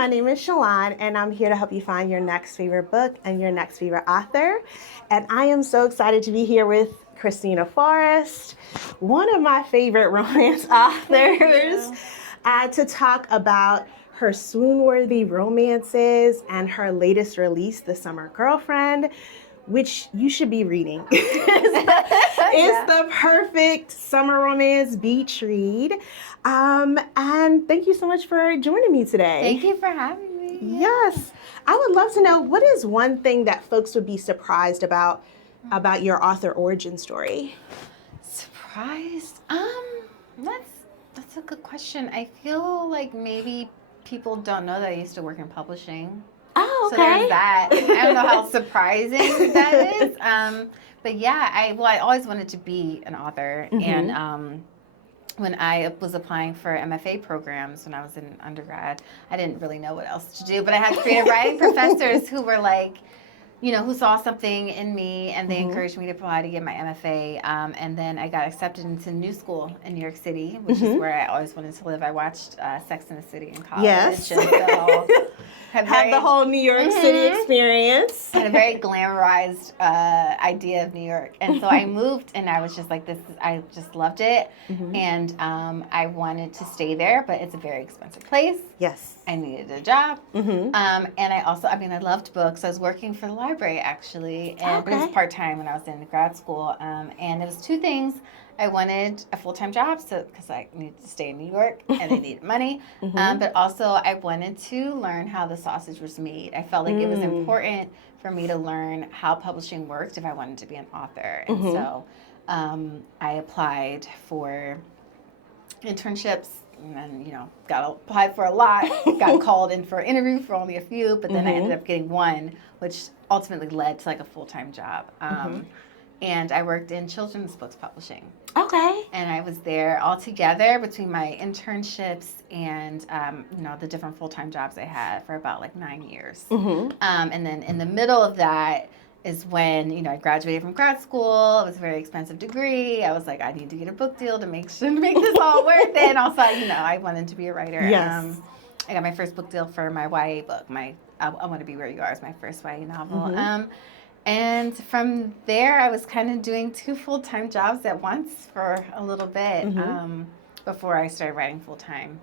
my name is Shalon, and I'm here to help you find your next favorite book and your next favorite author. And I am so excited to be here with Kristina Forest, one of my favorite romance authors, to talk about her swoon-worthy romances and her latest release, The Summer Girlfriend, which you should be reading. It's the perfect summer romance beach read. And thank you so much for joining me today. Thank you for having me. Yes. I would love to know, what is one thing that folks would be surprised about your author origin story? Surprised? That's a good question. I feel like maybe people don't know that I used to work in publishing. Oh, okay. So there's that. I don't know how surprising that is. But yeah, I always wanted to be an author. Mm-hmm. And when I was applying for MFA programs when I was in undergrad, I didn't really know what else to do. But I had creative writing professors who were like, who saw something in me, and they encouraged me to apply to get my MFA. And then I got accepted into New School in New York City, which is where I always wanted to live. I watched Sex and the City in college. Yes. And so had the whole New York City experience. Had a very glamorized idea of New York. And so I moved, and I was just like, I just loved it. And I wanted to stay there, but it's a very expensive place. Yes. I needed a job. And I also, I loved books. I was working for the library, actually. And it was part-time when I was in grad school. And it was two things. I wanted a full-time job because I needed to stay in New York and I needed money. But also I wanted to learn how the sausage was made. I felt like it was important for me to learn how publishing worked if I wanted to be an author. And so I applied for internships and then, applied for a lot, got called in for an interview for only a few, but then I ended up getting one, which ultimately led to like a full-time job. And I worked in children's books publishing. Okay. And I was there all together between my internships and, the different full-time jobs I had for about like 9 years. And then in the middle of that is when, I graduated from grad school. It was a very expensive degree. I was like, I need to get a book deal to make this all worth it. And also, I wanted to be a writer. Yes. I got my first book deal for my YA book. I Want to Be Where You Are is my first YA novel. And from there, I was kind of doing 2 full-time jobs at once for a little bit before I started writing full-time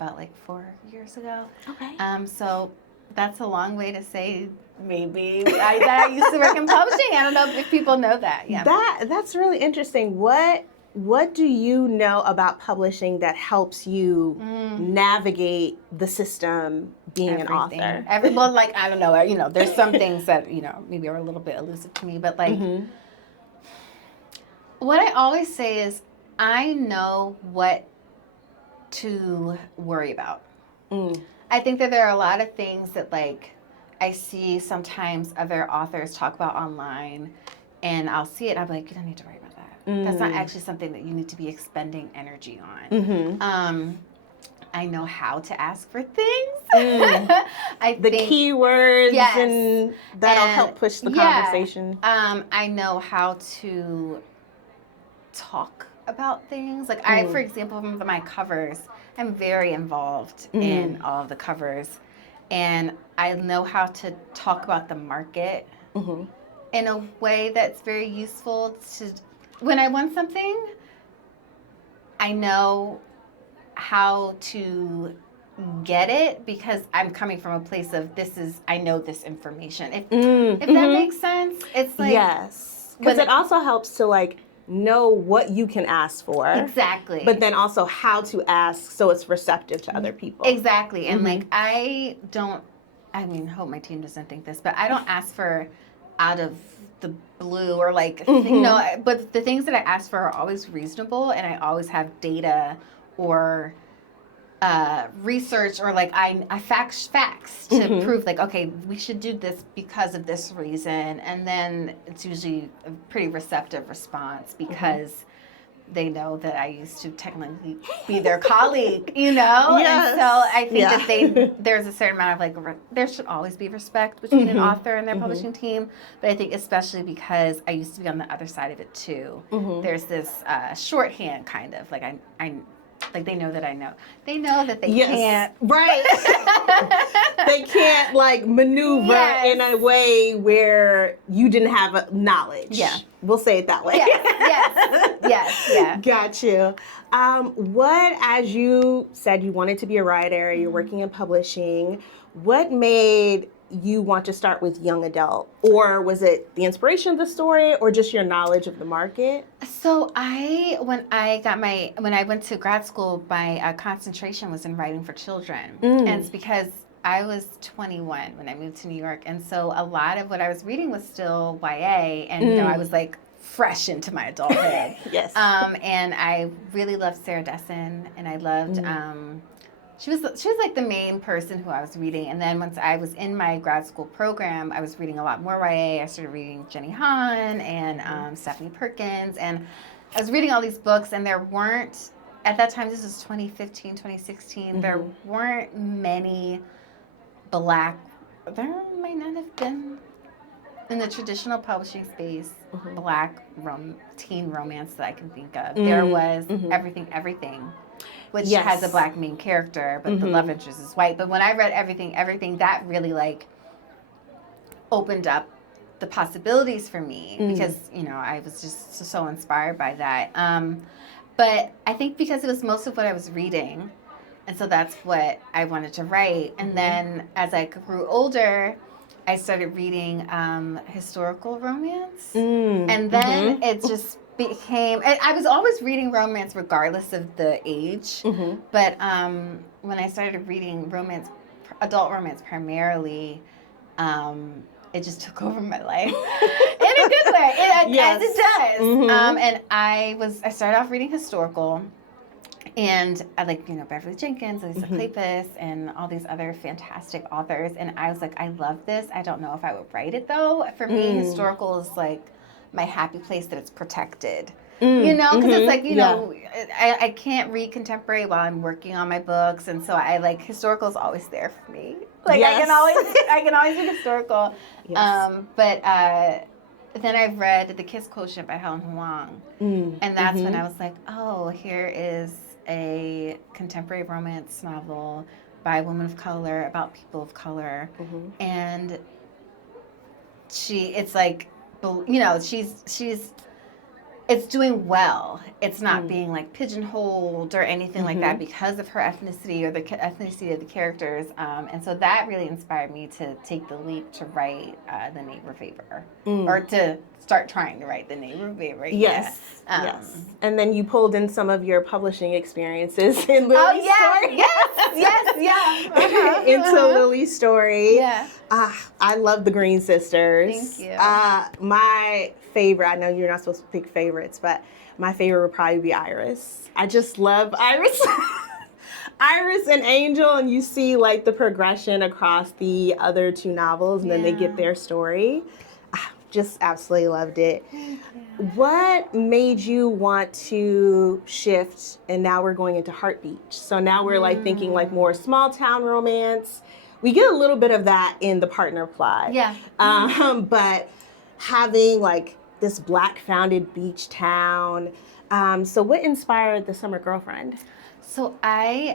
about like 4 years ago. Okay. So that's a long way to say maybe that I used to work in publishing. I don't know if people know that. Yeah. That's really interesting. What do you know about publishing that helps you navigate the system being an author? I don't know. There's some things that, maybe are a little bit elusive to me. But, what I always say is I know what to worry about. I think that there are a lot of things that, I see sometimes other authors talk about online, and I'll see it, and I'm like, you don't need to worry about that. That's not actually something that you need to be expending energy on. I know how to ask for things. The keywords, and that'll help push the conversation. I know how to talk about things. I, for example, with my covers, I'm very involved in all of the covers. And I know how to talk about the market in a way that's very useful to... When I want something, I know how to get it because I'm coming from a place of I know this information. If that makes sense, it's like... Yes, because it also helps to know what you can ask for. Exactly. But then also how to ask so it's receptive to other people. Exactly. And I hope my team doesn't think this, but I don't ask for out of the blue or but the things that I ask for are always reasonable, and I always have data or research or I facts to prove okay, we should do this because of this reason, and then it's usually a pretty receptive response because they know that I used to technically be their colleague, Yes. And so I think that there's a certain amount of there should always be respect between an author and their publishing team, but I think especially because I used to be on the other side of it too. There's this shorthand kind of I they know that I know. They know that they can't. Right. can't like maneuver in a way where you didn't have knowledge. Yeah. We'll say it that way. Yes, yeah. Got you. What, as you said, you wanted to be a writer, you're working in publishing, what made you want to start with young adult? Or was it the inspiration of the story or just your knowledge of the market? So when I went to grad school, my concentration was in writing for children. And it's because I was 21 when I moved to New York. And so a lot of what I was reading was still YA. And I was like fresh into my adulthood. Yes. And I really loved Sarah Dessen, and I loved she was like the main person who I was reading. And then once I was in my grad school program, I was reading a lot more YA. I started reading Jenny Han and Stephanie Perkins, and I was reading all these books, and there weren't, at that time, this was 2015, 2016, there weren't many there might not have been in the traditional publishing space, Black teen romance that I can think of. There was Everything, which has a Black main character, but the love interest is white. But when I read Everything, that really like opened up the possibilities for me because, I was just so inspired by that. But I think because it was most of what I was reading, and so that's what I wanted to write. And then as I grew older, I started reading historical romance. And then it just became, I was always reading romance regardless of the age. But when I started reading adult romance primarily, it just took over my life in a good way, as it does. And I started off reading historical. And I like, Beverly Jenkins, Lisa Kleypas, and all these other fantastic authors. And I was like, I love this. I don't know if I would write it, though. For me, historical is like my happy place that it's protected. Because it's like, I can't read contemporary while I'm working on my books. And so historical is always there for me. Like, I can always read historical. But then I read The Kiss Quotient by Helen Huang. And that's when I was like, oh, here is a contemporary romance novel by a woman of color about people of color. And it's like, it's doing well. It's not being like pigeonholed or anything like that because of her ethnicity or the ethnicity of the characters. And so that really inspired me to take the leap to write The Neighbor Favor, or to start trying to write The Neighbor Favor. Yes. And then you pulled in some of your publishing experiences in Lily's story. Into Lily's story. Yeah. I love the Green Sisters. Thank you. My favorite, I know you're not supposed to pick favorites, but my favorite would probably be Iris. I just love Iris. Iris and Angel, and you see like the progression across the other two novels, and then they get their story. Just absolutely loved it. What made you want to shift, and now we're going into Heart Beach? So now we're like thinking like more small town romance. We get a little bit of that in the partner plot. But having like this Black founded beach town. So what inspired The Summer Girlfriend? So I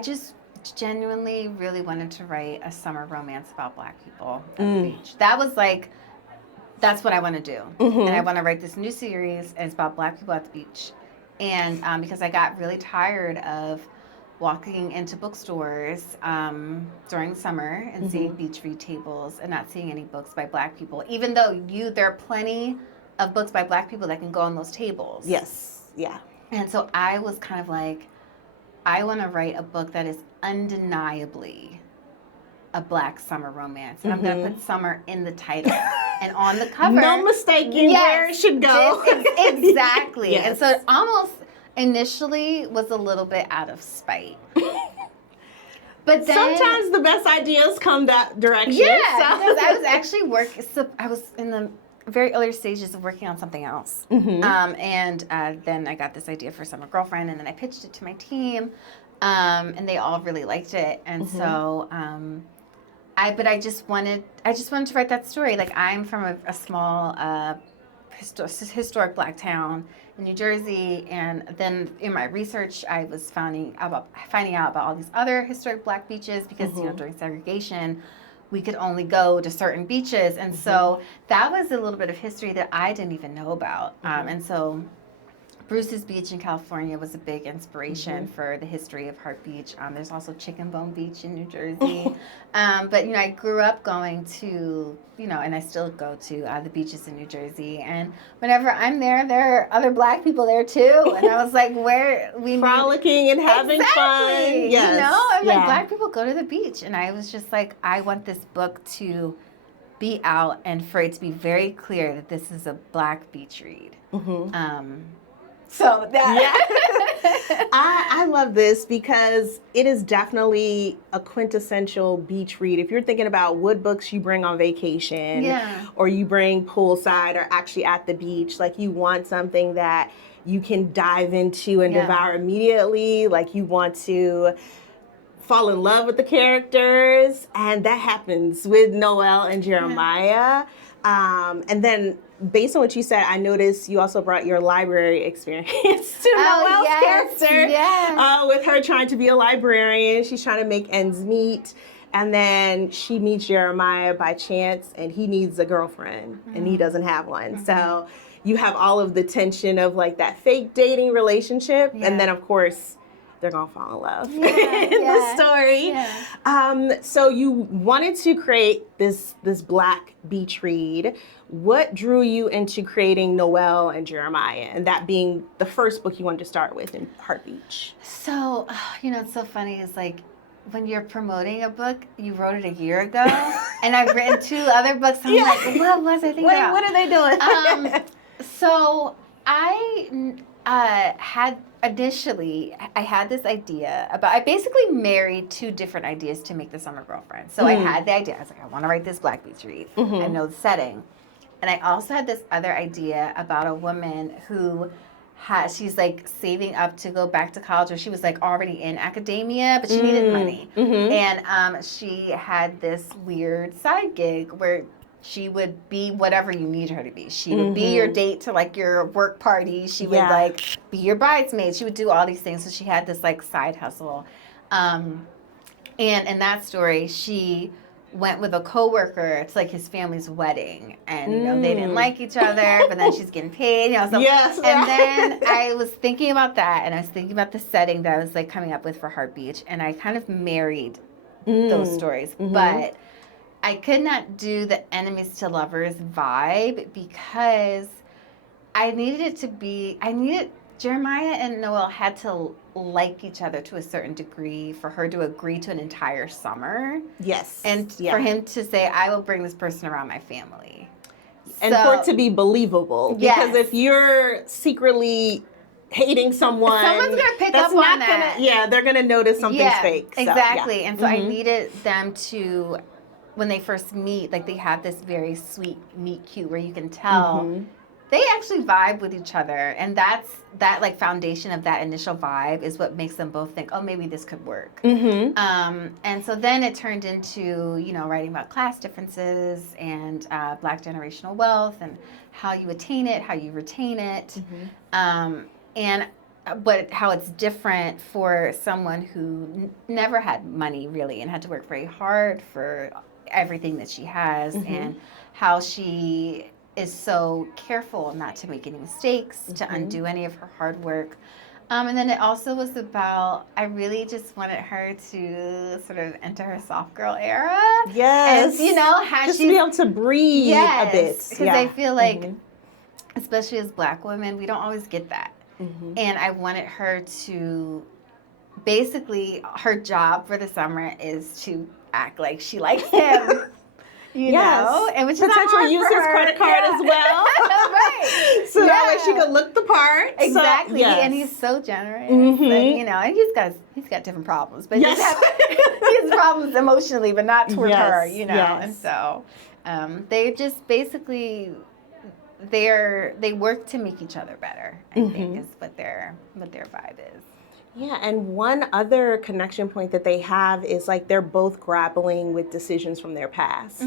just genuinely really wanted to write a summer romance about Black people at the beach. That's what I want to do. And I want to write this new series, and it's about Black people at the beach. And because I got really tired of walking into bookstores during the summer and seeing beach read tables and not seeing any books by Black people, even though there are plenty of books by Black people that can go on those tables. And so I was kind of like, I want to write a book that is undeniably a Black summer romance. And I'm going to put summer in the title. And on the cover. No mistaking where it should go. Exactly. And so it almost initially was a little bit out of spite. But then, sometimes the best ideas come that direction. Because I was actually I was in the very early stages of working on something else. And then I got this idea for Summer Girlfriend, and then I pitched it to my team, and they all really liked it. And so I just wanted to write that story. Like, I'm from a small historic black town in New Jersey, and then in my research, I was finding out about all these other historic black beaches because during segregation, we could only go to certain beaches, and so that was a little bit of history that I didn't even know about, and so. Bruce's Beach in California was a big inspiration for the history of Hart Beach. There's also Chicken Bone Beach in New Jersey. But, I grew up going to, and I still go to the beaches in New Jersey. And whenever I'm there are other black people there too. And I was like, frolicking and having fun. Yes. I'm like, black people go to the beach. And I was just like, I want this book to be out and for it to be very clear that this is a black beach read. So that I love this because it is definitely a quintessential beach read. If you're thinking about what books you bring on vacation or you bring poolside or actually at the beach, like you want something that you can dive into and devour immediately, like you want to fall in love with the characters, and that happens with Noelle and Jeremiah. And then based on what you said, I noticed you also brought your library experience to Noelle's character. With her trying to be a librarian. She's trying to make ends meet. And then she meets Jeremiah by chance, and he needs a girlfriend, and he doesn't have one. So you have all of the tension of like that fake dating relationship. And then, of course, they're going to fall in love in the story. So you wanted to create this black beach read. What drew you into creating Noelle and Jeremiah, and that being the first book you wanted to start with in Hart Beach? So, it's so funny. It's like when you're promoting a book, you wrote it a year ago, and I've written 2 other books. I'm like, what was I thinking about? What are they doing? So I had this idea I basically married 2 different ideas to make the Summer Girlfriend. So I had the idea. I was like, I want to write this black beach read. I know the setting. And I also had this other idea about a woman who she's like saving up to go back to college, or she was like already in academia, but she needed money. And she had this weird side gig where she would be whatever you need her to be. She would be your date to like your work party. She would like be your bridesmaid. She would do all these things. So she had this like side hustle. And in that story, she went with a coworker to like his family's wedding, and they didn't like each other, but then she's getting paid, so and then I was thinking about that, and I was thinking about the setting that I was like coming up with for Hart Beach, and I kind of married those stories, but I could not do the enemies to lovers vibe because I needed Jeremiah and Noelle had to like each other to a certain degree for her to agree to an entire summer. Yes. And for him to say, I will bring this person around my family. And for it to be believable. Because if you're secretly hating someone's going to pick up on that. They're going to notice something's fake. So, exactly. And so I needed them to, when they first meet, like they have this very sweet meet cute where you can tell they actually vibe with each other, and that like foundation of that initial vibe is what makes them both think, oh, maybe this could work. And so then it turned into writing about class differences and black generational wealth and how you attain it, how you retain it, and how it's different for someone who never had money really and had to work very hard for everything that she has, and how she is so careful not to make any mistakes, to undo any of her hard work. And then it also was about, I really just wanted her to sort of enter her soft girl era. Yes. And, just to be able to breathe a bit. Because I feel like, especially as black women, we don't always get that. And I wanted her to, basically, her job for the summer is to act like she likes him. You know, and which potentially use his credit card as well. Right. So that way she could look the part. Exactly. So, and he's so generous. And, and he's got different problems. But he has problems emotionally, but not toward her, And so they just basically they work to make each other better, I think is what their vibe is. Yeah, and one other connection point that they have is like they're both grappling with decisions from their past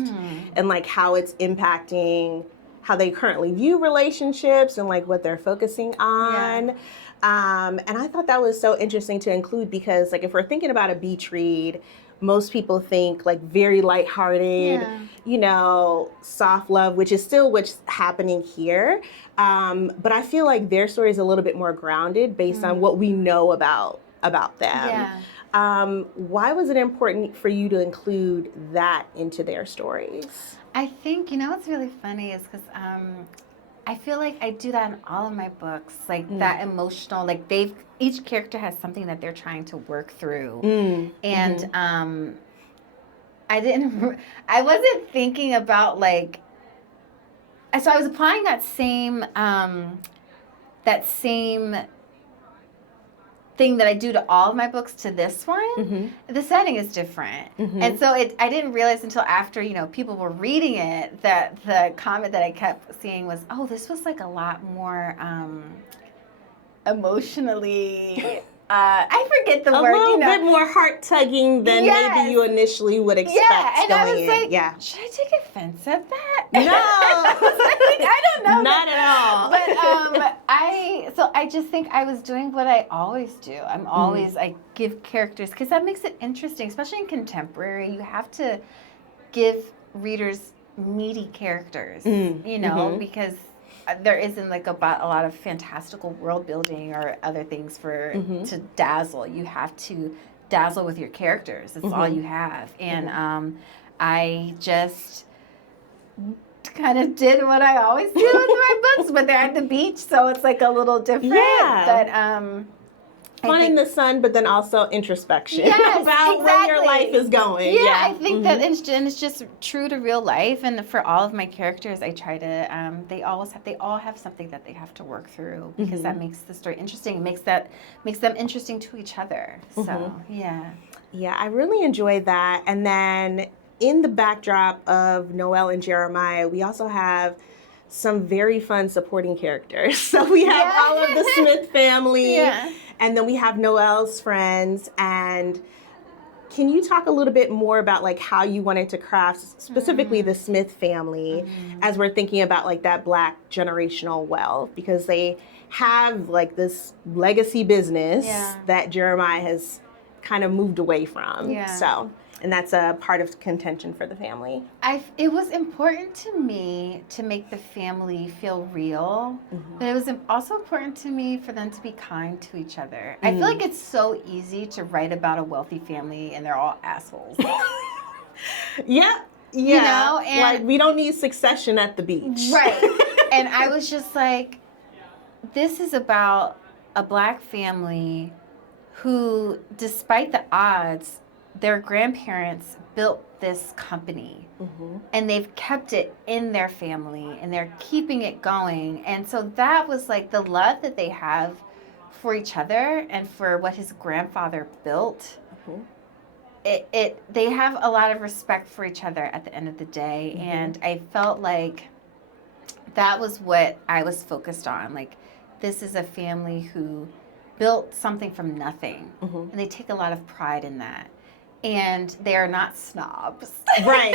and like how it's impacting how they currently view relationships and like what they're focusing on. Yeah. And I thought that was so interesting to include because like if we're thinking about a beach read, most people think like very lighthearted, Yeah. you know, soft love, which is still what's happening here. But I feel like their story is a little bit more grounded based on what we know about them. Yeah. Why was it important for you to include that into their stories? I think, you know what's really funny is because I feel like I do that in all of my books, like that emotional, like each character has something that they're trying to work through. And I wasn't thinking about like, so I was applying that same thing that I do to all of my books to this one. The setting is different. And so I didn't realize until after, you know, people were reading it that the comment that I kept seeing was, oh, this was like a lot more emotionally, I forget the word. A little bit more heart-tugging than maybe you initially would expect. Yeah, and I was like, should I take offense at that? No. I don't know. Not at all. But I just think I was doing what I always do. I give characters, because that makes it interesting, especially in contemporary. You have to give readers meaty characters, you know, because there isn't like a lot of fantastical world building or other things to dazzle. You have to dazzle with your characters. That's all you have. And I just kind of did what I always do with my books, but they're at the beach, so it's like a little different. Yeah. But fun in the sun, but then also introspection about where your life is going. Yeah, I think that it's just true to real life. And for all of my characters, I try to. They all have something that they have to work through, because that makes the story interesting. It makes them interesting to each other. So yeah, I really enjoyed that. And then in the backdrop of Noelle and Jeremiah, we also have some very fun supporting characters. So we have all of the Smith family. And then we have Noelle's friends. And can you talk a little bit more about like how you wanted to craft specifically the Smith family as we're thinking about like that Black generational wealth? Because they have like this legacy business that Jeremiah has kind of moved away from. So, and that's a part of contention for the family. It was important to me to make the family feel real, but it was also important to me for them to be kind to each other. I feel like it's so easy to write about a wealthy family and they're all assholes. Yeah. You know? And like, we don't need Succession at the beach. Right. And I was just like, this is about a Black family who, despite the odds, their grandparents built this company and they've kept it in their family and they're keeping it going. And so that was like the love that they have for each other and for what his grandfather built. They have a lot of respect for each other at the end of the day. And I felt like that was what I was focused on. Like, this is a family who built something from nothing and they take a lot of pride in that. And they are not snobs. Right.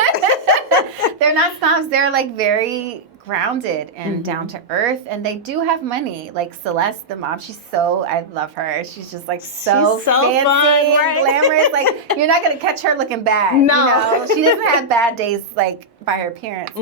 They're not snobs. They're like very grounded and down to earth. And they do have money. Like Celeste, the mom, I love her. She's just like so fancy fun, and glamorous. Like, you're not going to catch her looking bad. No. You know? She doesn't have bad days like by her parents.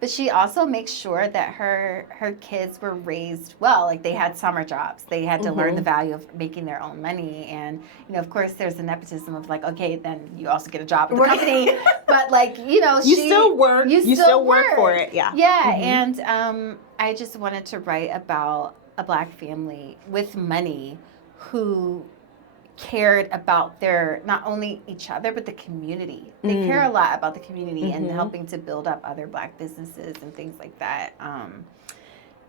But she also makes sure that her kids were raised well. Like, they had summer jobs. They had to learn the value of making their own money. And, you know, of course, there's the nepotism of like, okay, then you also get a job at the company. But like, you know, you still work. You still work for it. Yeah. Yeah. And I just wanted to write about a Black family with money who cared about not only each other, but the community. They care a lot about the community and helping to build up other Black businesses and things like that.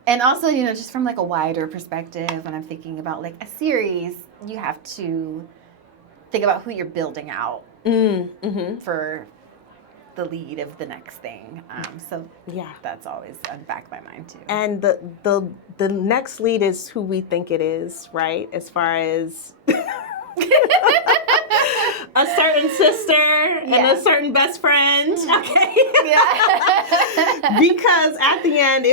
And also, you know, just from like a wider perspective, when I'm thinking about like a series, you have to think about who you're building out for the lead of the next thing. So that's always on the back of my mind too. And the next lead is who we think it is, right? As far as a certain sister and a certain best friend. Okay. Yeah. Because at the end,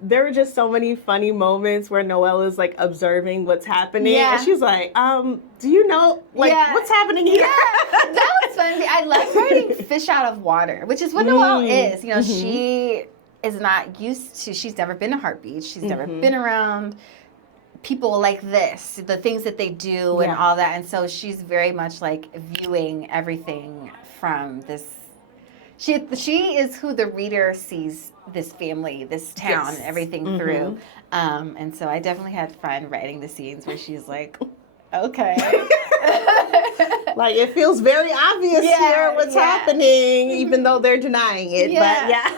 there were just so many funny moments where Noelle is like observing what's happening. Yeah. And she's like, do you know what's happening here? Yeah. That was fun. I love writing fish out of water, which is what Noelle is. You know, she is not used to, she's never been to Heart Beach. She's never been around people like this, the things that they do and all that. And so she's very much like viewing everything from this. She is who the reader sees this family, this town, everything through. And so I definitely had fun writing the scenes where she's like, okay. Like, it feels very obvious here what's happening, even though they're denying it. Yeah.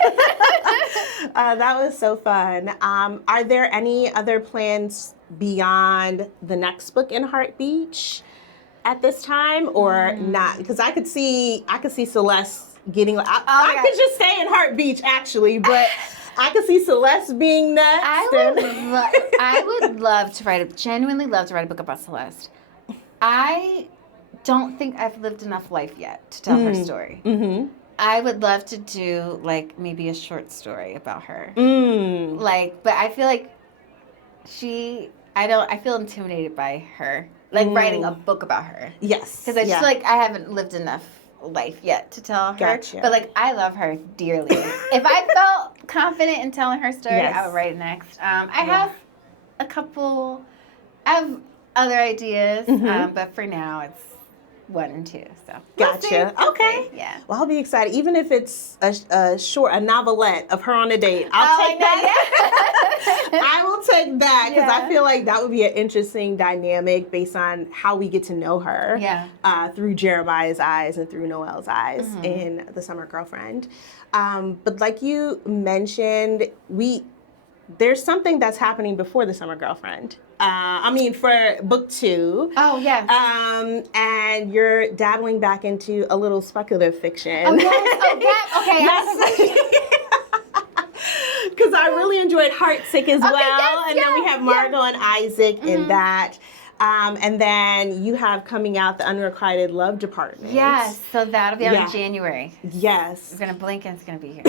But that was so fun. Are there any other plans beyond the next book in Heart Beach at this time, or not? Because I could see Celeste getting. I could just stay in Heart Beach actually, but. I could see Celeste being next. I would love to genuinely love to write a book about Celeste. I don't think I've lived enough life yet to tell her story. I would love to do like maybe a short story about her. Like, but I feel like I feel intimidated by her. Like writing a book about her. Yes. Because I just feel like I haven't lived enough life yet to tell her. Gotcha. But like I love her dearly. If I felt confident in telling her story, I would write it next. I have other ideas, but for now it's 1 and 2. So gotcha. Okay. Yeah. Well, I'll be excited, even if it's a novelette of her on a date. I'll take that. I will take that because I feel like that would be an interesting dynamic based on how we get to know her. Through Jeremiah's eyes and through Noelle's eyes in The Summer Girlfriend. But like you mentioned, there's something that's happening before The Summer Girlfriend. For book 2. Oh, yes. And you're dabbling back into a little speculative fiction. Oh, yes. Oh, that. Okay. Yes. Because I really enjoyed Heartsick as well. Yes, and then we have Margot and Isaac in that. And then you have coming out the Unrequited Love Department. Yes. So that'll be out in January. Yes. We're going to blink and it's going to be here.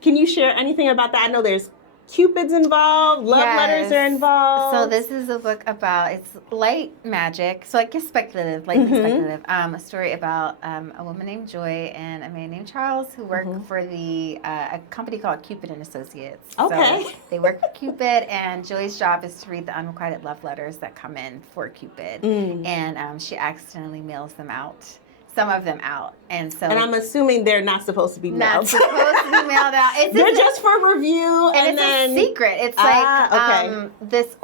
Can you share anything about that? I know there's Cupid's involved, love letters are involved. So this is a book about, it's light magic, so I guess speculative, speculative. A story about a woman named Joy and a man named Charles who work for a company called Cupid and Associates. Okay. So they work for Cupid, and Joy's job is to read the unrequited love letters that come in for Cupid. And she accidentally mails them out. Some of them out, and I'm assuming they're not supposed to be mailed. Not supposed to be mailed out. They're just for review, and it's a secret. It's this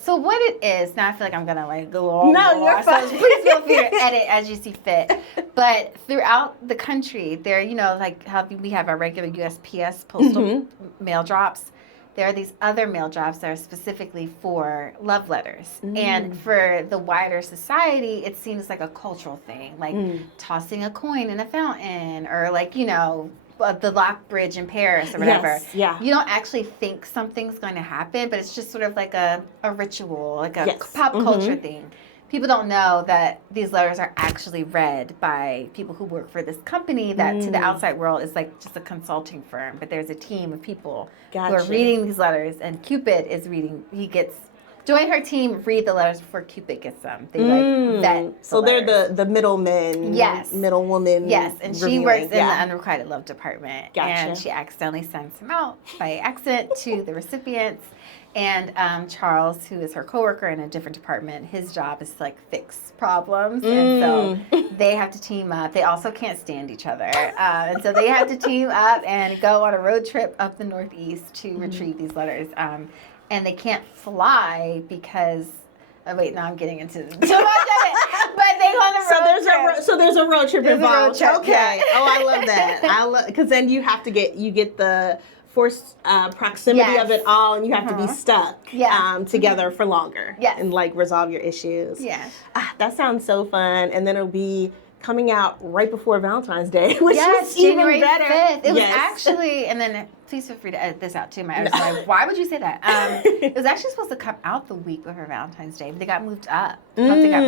So what it is? Now I feel like I'm gonna go all. No, you're fine. So please feel free to edit as you see fit. But throughout the country, there, like how we have our regular USPS postal mail drops. There are these other mail drops that are specifically for love letters. And for the wider society, it seems like a cultural thing, like tossing a coin in a fountain or the Lock Bridge in Paris or whatever. Yes, You don't actually think something's going to happen, but it's just sort of like a ritual, like a pop culture thing. People don't know that these letters are actually read by people who work for this company that to the outside world is like just a consulting firm. But there's a team of people who are reading these letters, and Cupid is reading. Join her team, read the letters before Cupid gets them. They vet. So they're the middlemen. Yes. Middlewoman. Yes, and she works in the Unrequited Love Department. Gotcha. And she accidentally sends him out by accident to the recipients. And Charles, who is her coworker in a different department, his job is to fix problems, and so they have to team up. They also can't stand each other, and so they have to team up and go on a road trip up the Northeast to retrieve these letters. And they can't fly because. Oh wait, now I'm getting into too much of it. But they go on a road trip. So there's a road trip involved. A road trip, okay. Oh, I love that. Because then you have to get the forced proximity of it all, and you have to be stuck together for longer and resolve your issues. Yeah. That sounds so fun. And then it'll be coming out right before Valentine's Day, which yes, is even January better. 5th. It was actually, and then please feel free to edit this out too. My editor's like, why would you say that? It was actually supposed to come out the week before Valentine's Day, but they got moved up. They got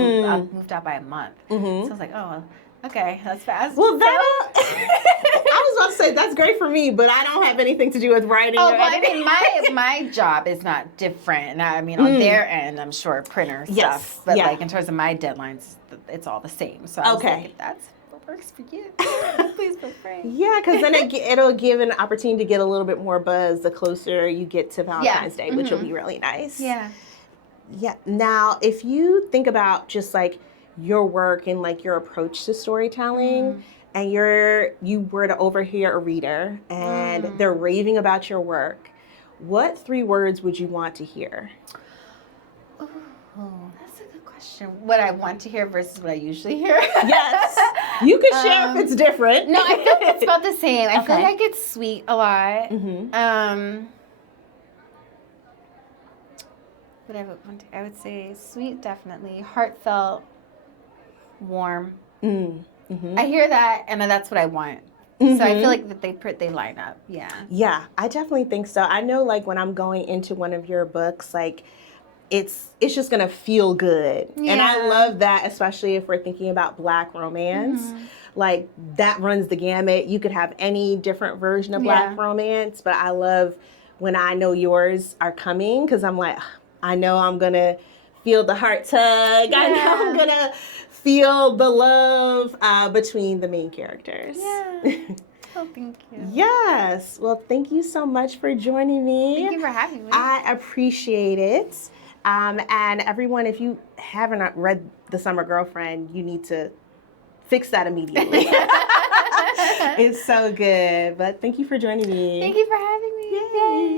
moved out by a month. So I was like, oh, okay, that's fast. Well, I was about to say that's great for me, but I don't have anything to do with writing or editing. I mean, my job is not different. I mean, on their end, I'm sure printer stuff, but like in terms of my deadlines, it's all the same. So I was like, if that's what works for you, please feel free. Yeah, because then it'll give an opportunity to get a little bit more buzz the closer you get to Valentine's Day, which will be really nice. Yeah. Yeah. Now, if you think about just like your work and like your approach to storytelling, and you were to overhear a reader and they're raving about your work, what 3 words would you want to hear? Oh, that's a good question. What I want to hear versus what I usually hear. Yes. You could share if it's different. No, I feel like it's about the same. I feel like it's sweet a lot. But I would say sweet, definitely. Heartfelt, warm. I hear that, and that's what I want. So I feel like that they line up. Yeah. Yeah, I definitely think so. I know, like when I'm going into one of your books, like it's just gonna feel good, and I love that, especially if we're thinking about Black romance. Like that runs the gamut. You could have any different version of Black romance, but I love when I know yours are coming because I'm like, I know I'm gonna feel the heart tug. I know I'm gonna feel the love between the main characters. Yeah. Oh, thank you. Yes. Well, thank you so much for joining me. Thank you for having me. I appreciate it. And everyone, if you haven't read The Summer Girlfriend, you need to fix that immediately. It's so good. But thank you for joining me. Thank you for having me. Yay.